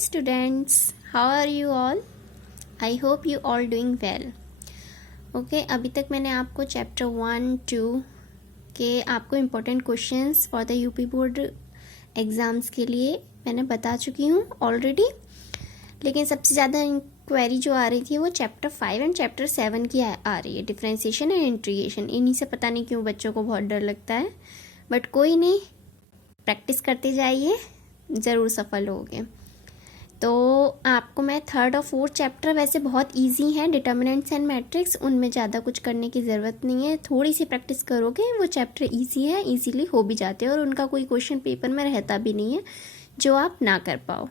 students, how are you all? I hope you all doing well. Okay, अभी तक मैंने आपको चैप्टर 1, 2 के आपको important questions for the UP board exams के लिए मैंने बता चुकी हूँ ऑलरेडी। लेकिन सबसे ज़्यादा इंक्वायरी जो आ रही थी वो चैप्टर 5 एंड चैप्टर 7 की आ रही है, डिफ्रेंशिएशन एंड इंटीग्रेशन। इन्हीं से पता नहीं क्यों बच्चों को बहुत डर लगता है, बट कोई नहीं, प्रैक्टिस करते जाइए, ज़रूर सफल होगे। तो आपको मैं थर्ड और फोर्थ चैप्टर वैसे बहुत इजी हैं, डिटर्मिनेंट्स एंड मैट्रिक्स, उनमें ज़्यादा कुछ करने की ज़रूरत नहीं है। थोड़ी सी प्रैक्टिस करोगे वो चैप्टर इजी है, इजीली हो भी जाते हैं और उनका कोई क्वेश्चन पेपर में रहता भी नहीं है जो आप ना कर पाओ।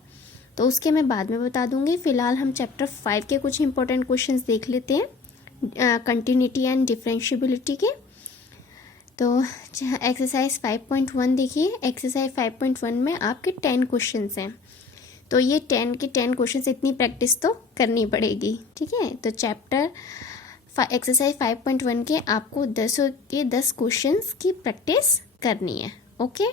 तो उसके मैं बाद में बता दूंगी। फ़िलहाल हम चैप्टर 5 के कुछ इंपॉर्टेंट क्वेश्चंस देख लेते हैं, कंटिन्यूटी एंड डिफरेंशिएबिलिटी के। तो एक्सरसाइज 5.1 देखिए। एक्सरसाइज 5.1 में आपके 10 क्वेश्चंस हैं, तो ये 10 के 10 क्वेश्चंस, इतनी प्रैक्टिस तो करनी पड़ेगी, ठीक है। तो चैप्टर एक्सरसाइज 5.1 के आपको 10 के 10 क्वेश्चंस की प्रैक्टिस करनी है। Okay,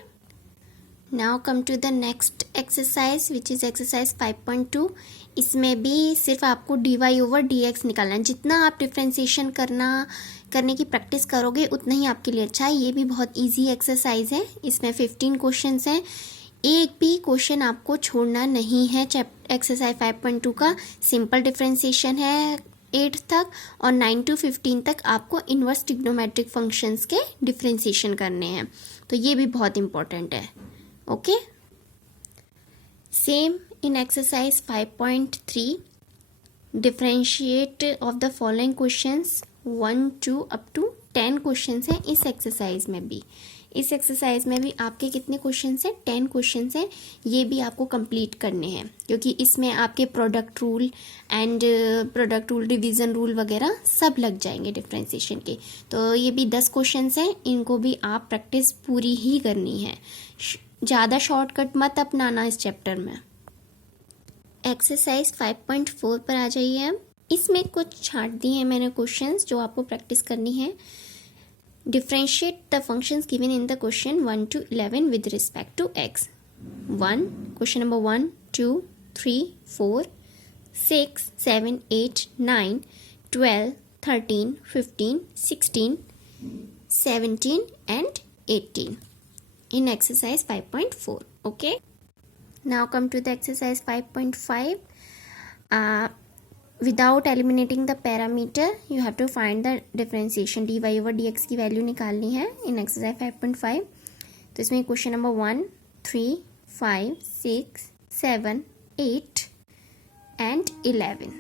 now come to the next exercise which is exercise 5.2। इसमें भी सिर्फ आपको dy/dx निकालना है। जितना आप डिफ्रेंशिएशन करने की प्रैक्टिस करोगे उतना ही आपके लिए अच्छा है। ये भी बहुत इजी एक्सरसाइज है। इसमें 15 क्वेश्चंस हैं, एक भी क्वेश्चन आपको छोड़ना नहीं है। एक्सरसाइज 5.2 का सिंपल डिफरेंशिएशन है 8 तक, और 9 to 15 तक आपको इनवर्स ट्रिग्नोमेट्रिक फंक्शंस के डिफरेंशिएशन करने हैं। तो ये भी बहुत इंपॉर्टेंट है। Okay, same in exercise 5.3 differentiate of the following questions 1 to up to 10 questions हैं इस एक्सरसाइज में भी। इस एक्सरसाइज में भी आपके कितने क्वेश्चंस हैं? 10 क्वेश्चंस हैं। ये भी आपको कंप्लीट करने हैं, क्योंकि इसमें आपके product rule and product rule, division rule वगैरह सब लग जाएंगे डिफरेंशिएशन के। तो ये भी 10 क्वेश्चंस हैं, इनको भी आप प्रैक्टिस पूरी ही करनी है। ज़्यादा शॉर्टकट मत अपनाना इस चैप्टर में। एक्सरसाइज 5.4 पर आ जाइए हम। इसमें कुछ छांट दिए हैं मैंने क्वेश्चंस जो आपको प्रैक्टिस करनी है। Differentiate the functions given in the question 1 to 11 with respect to x. 1, question number 1, 2, 3, 4, 6, 7, 8, 9, 12, 13, 15, 16, 17 and 18 in exercise 5.4. Okay. Now come to the exercise 5.5. Without eliminating the parameter, you have to find the differentiation dy/dx की value निकालनी है in exercise 5.5। तो इसमें question number 1, 3, 5, 6, 7, 8 and 11।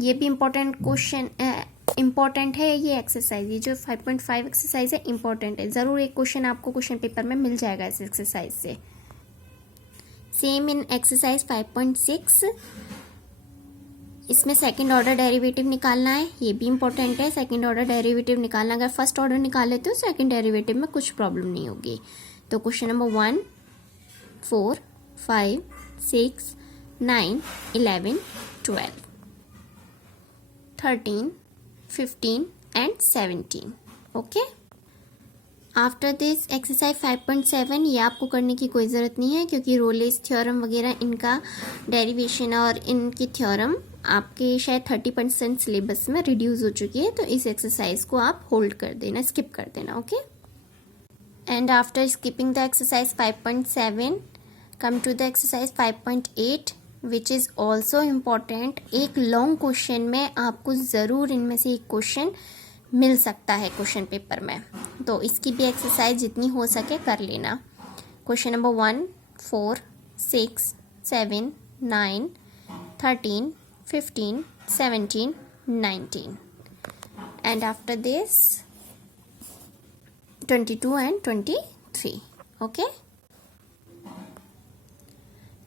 ये भी important question important है। ये exercise, ये जो 5.5 एक्सरसाइज है इम्पोर्टेंट है। ज़रूर एक क्वेश्चन आपको क्वेश्चन पेपर में मिल जाएगा इस एक्सरसाइज से। सेम इन एक्सरसाइज 5.6, इसमें सेकंड ऑर्डर डेरिवेटिव निकालना है। ये भी इंपॉर्टेंट है, सेकंड ऑर्डर डेरिवेटिव निकालना। अगर फर्स्ट ऑर्डर निकाले तो सेकंड डेरिवेटिव में कुछ प्रॉब्लम नहीं होगी। तो question number 1, 4, 5, 6, 9, 11, 12, 13, 15 and 17। Okay, after this exercise 5.7 ये आपको करने की कोई ज़रूरत नहीं है, क्योंकि रोलेस थ्योरम वगैरह इनका डेरिवेशन और इनकी थ्योरम आपके शायद 30% सिलेबस में रिड्यूस हो चुकी है। तो इस एक्सरसाइज को आप होल्ड कर देना, स्किप कर देना। Okay, and after skipping the exercise 5.7 come to the exercise 5.8 which is also important. एक लॉन्ग क्वेश्चन में आपको ज़रूर इनमें से एक क्वेश्चन मिल सकता है क्वेश्चन पेपर में, तो इसकी भी एक्सरसाइज जितनी हो सके कर लेना। Question number 1, 4, 6, 7, 9, 13, 15, 17, 19 and after this 22 and 23. Okay,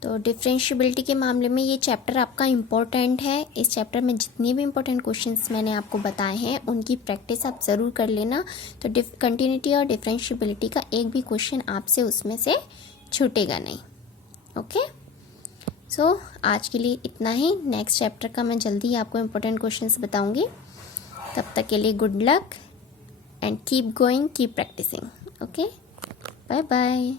तो डिफरेंशिएबिलिटी के मामले में ये चैप्टर आपका इम्पोर्टेंट है। इस चैप्टर में जितने भी इम्पोर्टेंट क्वेश्चंस मैंने आपको बताए हैं उनकी प्रैक्टिस आप ज़रूर कर लेना। तो कंटिन्यूटी और डिफरेंशिएबिलिटी का एक भी क्वेश्चन आपसे उसमें से छूटेगा नहीं। ओके, सो आज के लिए इतना ही। नेक्स्ट चैप्टर का मैं जल्दी ही आपको इम्पोर्टेंट क्वेश्चंस बताऊंगी। तब तक के लिए good luck and keep going, keep practicing. Okay, bye bye.